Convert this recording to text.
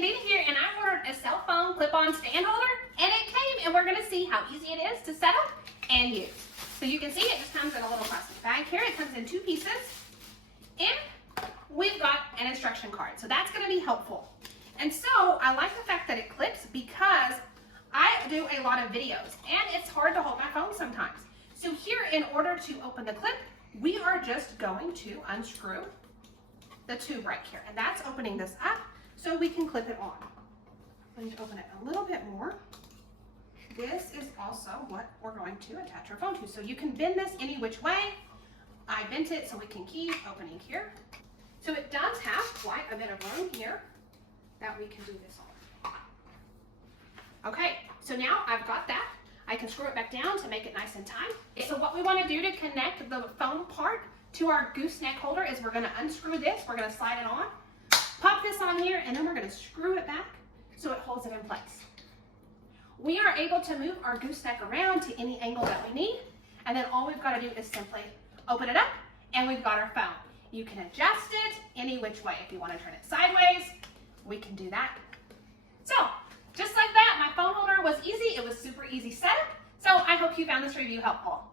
Candido here, and I ordered a cell phone clip-on stand holder, and it came, and we're gonna see how easy it is to set up and use. So you can see it just comes in a little plastic bag here. It comes in 2 pieces, and we've got an instruction card. So that's gonna be helpful. And so I like the fact that it clips because I do a lot of videos, and it's hard to hold my phone sometimes. So here, in order to open the clip, we are just going to unscrew the tube right here, and that's opening this up so we can clip it on. Let me open it a little bit more. This is also what we're going to attach our phone to. So you can bend this any which way. I bent it so we can keep opening here. So it does have quite a bit of room here that we can do this on. Okay, so now I've got that. I can screw it back down to make it nice and tight. So what we want to do to connect the phone part to our gooseneck holder is we're going to unscrew this. We're going to slide it on, pop this on here, and then we're going to screw it back so it holds it in place. We are able to move our gooseneck around to any angle that we need, and then all we've got to do is simply open it up, and we've got our phone. You can adjust it any which way. If you want to turn it sideways, we can do that. So, just like that, my phone holder was easy. It was super easy setup. So I hope you found this review helpful.